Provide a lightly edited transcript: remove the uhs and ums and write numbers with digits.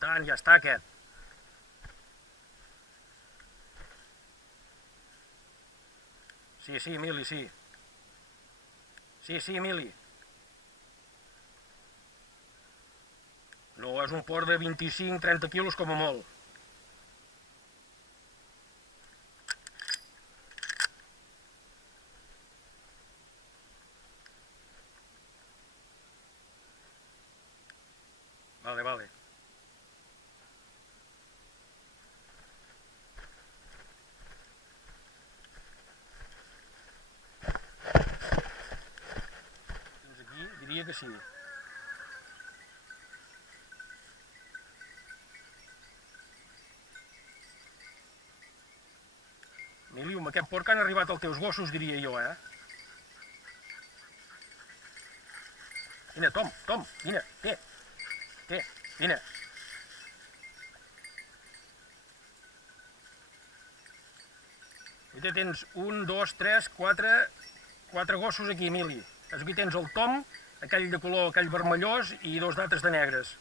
Tant, ja està aquest. Sí, Mili, sí. Sí, Mili. No, és un porc de 25-30 quilos com a molt. Vale. Fins aquí diria que sí. Mili, amb aquest porc han arribat els teus gossos, diria jo, Vine, Tom, vine, té, vine. Aquí tens 1, 2, 3, 4 gossos aquí, Mili. Aquí tens el Tom, aquell de color, aquell vermellós, i 2 d'altres de negres.